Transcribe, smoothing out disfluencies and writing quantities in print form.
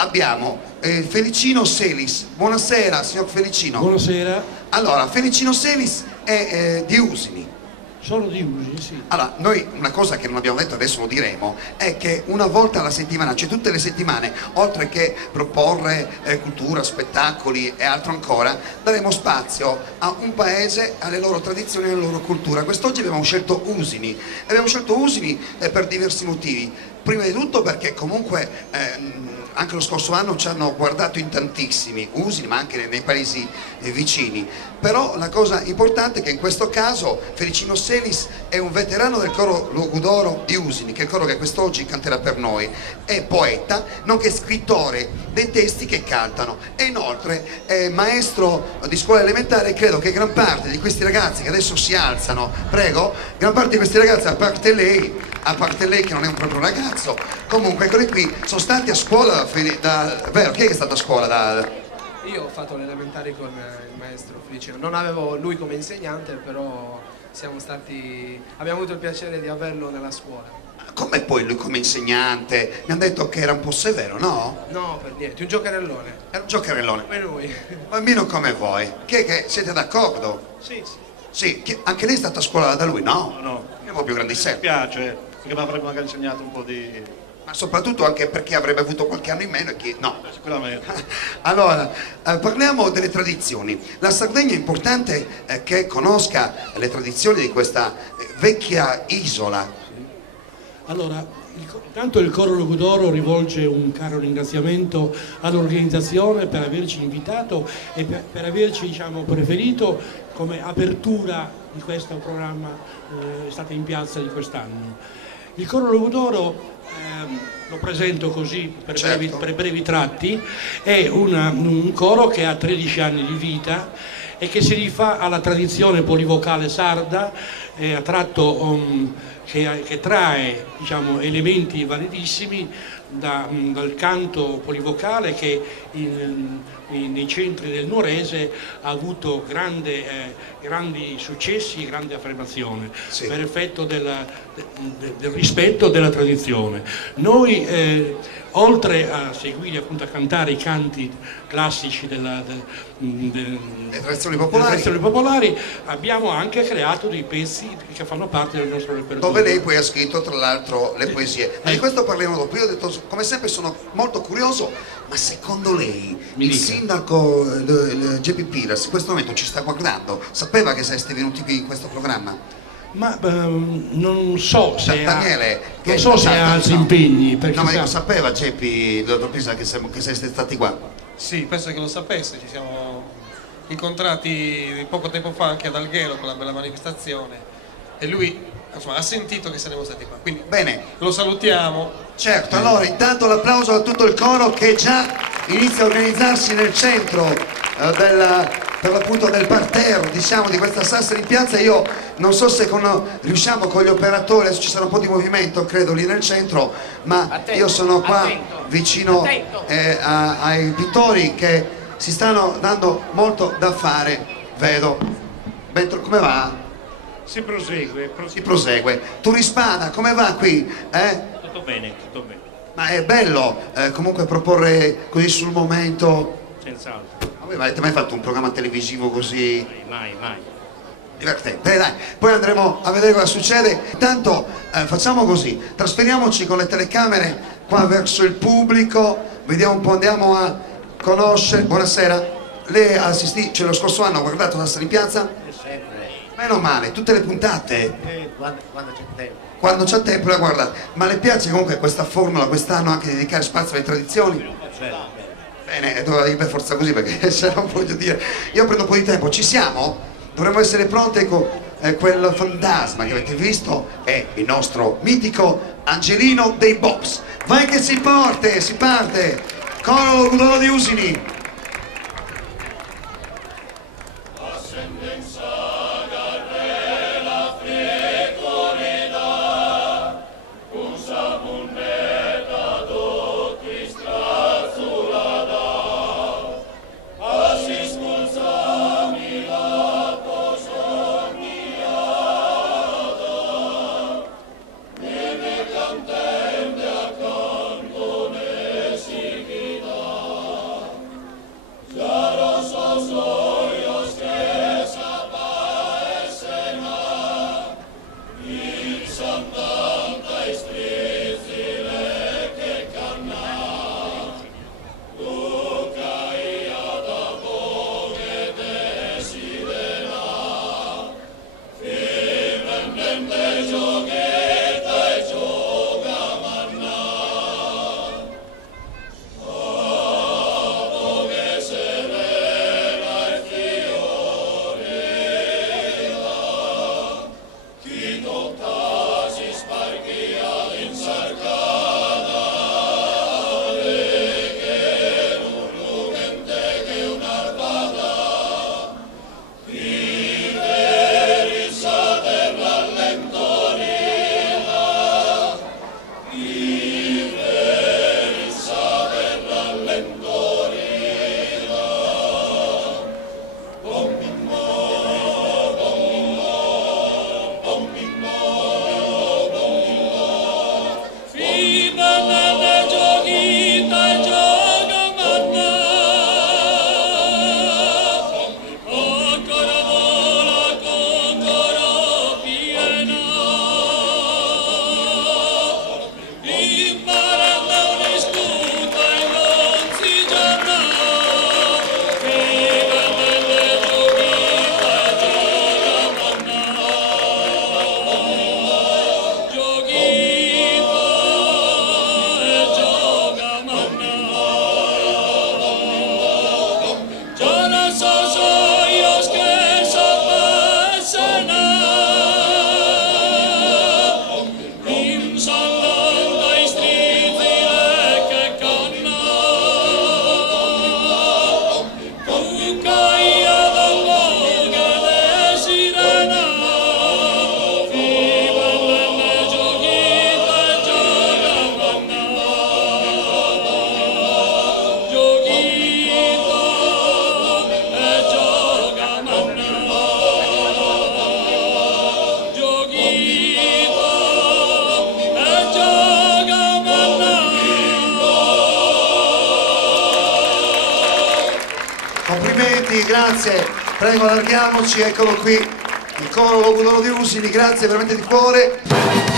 abbiamo Felicino Selis. Buonasera signor Felicino. Buonasera. Allora, Felicino Selis è di Usini. Sono di Usini, sì. Allora, noi una cosa che non abbiamo detto, adesso lo diremo, è che una volta alla settimana, cioè tutte le settimane, oltre che proporre cultura, spettacoli e altro ancora, daremo spazio a un paese, alle loro tradizioni e alla loro cultura. Quest'oggi abbiamo scelto Usini. Abbiamo scelto Usini per diversi motivi. Prima di tutto perché comunque anche lo scorso anno ci hanno guardato in tantissimi, Usini ma anche nei paesi vicini. Però la cosa importante è che in questo caso Felicino Selis è un veterano del coro Logudoro di Usini, che è il coro che quest'oggi canterà per noi. È poeta, nonché scrittore dei testi che cantano, e inoltre è maestro di scuola elementare. Credo che gran parte di questi ragazzi che adesso si alzano, prego, gran parte di questi ragazzi, a parte lei che non è un proprio ragazzo, comunque eccoli qui, sono stati a scuola vero? Chi è che è stato a scuola Io ho fatto le elementari con il maestro Felicino, non avevo lui come insegnante, però abbiamo avuto il piacere di averlo nella scuola. Come poi lui come insegnante? Mi hanno detto che era un po' severo, no? No, per niente, un giocherellone. Era un giocherellone. Come noi. Bambino come voi. Che siete d'accordo? Sì, sì. Sì, anche lei è stata a scuola da lui, no? No. È un po' più grandissimo. Mi piace, perché mi avrebbe magari insegnato un po' di... Ma soprattutto anche perché avrebbe avuto qualche anno in meno e chi... No. Sicuramente. Allora, parliamo delle tradizioni. La Sardegna è importante che conosca le tradizioni di questa vecchia isola. Allora, intanto il Coro Logudoro rivolge un caro ringraziamento all'organizzazione per averci invitato e per averci, diciamo, preferito come apertura di questo programma Estate in Piazza di quest'anno. Il Coro Logudoro, lo presento così per brevi tratti, è un coro che ha 13 anni di vita e che si rifà alla tradizione polivocale sarda, che trae, diciamo, elementi validissimi dal canto polivocale che nei centri del Nuorese ha avuto grandi successi e grande affermazione, sì, per effetto del rispetto della tradizione. Noi oltre a seguire, appunto, a cantare i canti classici delle tradizioni popolari, abbiamo anche creato dei pezzi che fanno parte del nostro repertorio. Dove lei poi ha scritto tra l'altro le poesie. Ma di questo parliamo dopo. Io ho detto, come sempre sono molto curioso, ma secondo lei il sindaco il Geppi Piras in questo momento ci sta guardando? Sapeva che sareste venuti qui in questo programma? Ma non so se Daniele, ha altri impegni. No, ma sapeva Geppi, dottor Pisa, che siete stati qua? Sì, penso che lo sapesse, ci siamo incontrati poco tempo fa anche ad Alghero con la bella manifestazione e lui, insomma, ha sentito che saremmo stati qua, quindi bene, lo salutiamo. Certo, allora intanto l'applauso a tutto il coro che già inizia a organizzarsi nel centro per l'appunto del parterre, diciamo, di questa Sassari in piazza. Io non so se riusciamo con gli operatori, adesso ci sarà un po' di movimento credo lì nel centro, ma io sono qua vicino ai pittori che si stanno dando molto da fare, vedo. Come va? Si prosegue. Si prosegue. Turispada, come va qui? Tutto bene, tutto bene. Ma è bello comunque proporre così sul momento. Senz'altro. Ma voi avete mai fatto un programma televisivo così? Mai. Divertente, dai, poi andremo a vedere cosa succede. Intanto facciamo così, trasferiamoci con le telecamere qua verso il pubblico, vediamo un po', andiamo a conoscere. Buonasera, lei ha assistito, cioè lo scorso anno ha guardato la Sassari in piazza? Sempre. Meno male, tutte le puntate? Quando c'è tempo. Quando c'è tempo la guardate. Ma le piace comunque questa formula quest'anno anche di dedicare spazio alle tradizioni? Bene, doveva dire per forza così perché se non voglio dire. Io prendo un po' di tempo, ci siamo? Dovremmo essere pronti con quel fantasma che avete visto, è il nostro mitico Angelino dei Bobs. Vai che si parte! Coro Logudoro di Usini. Tende accanto ne si chita Complimenti, grazie. Prego, allarghiamoci, eccolo qui. Il coro Logudoro di Usini, grazie veramente di cuore.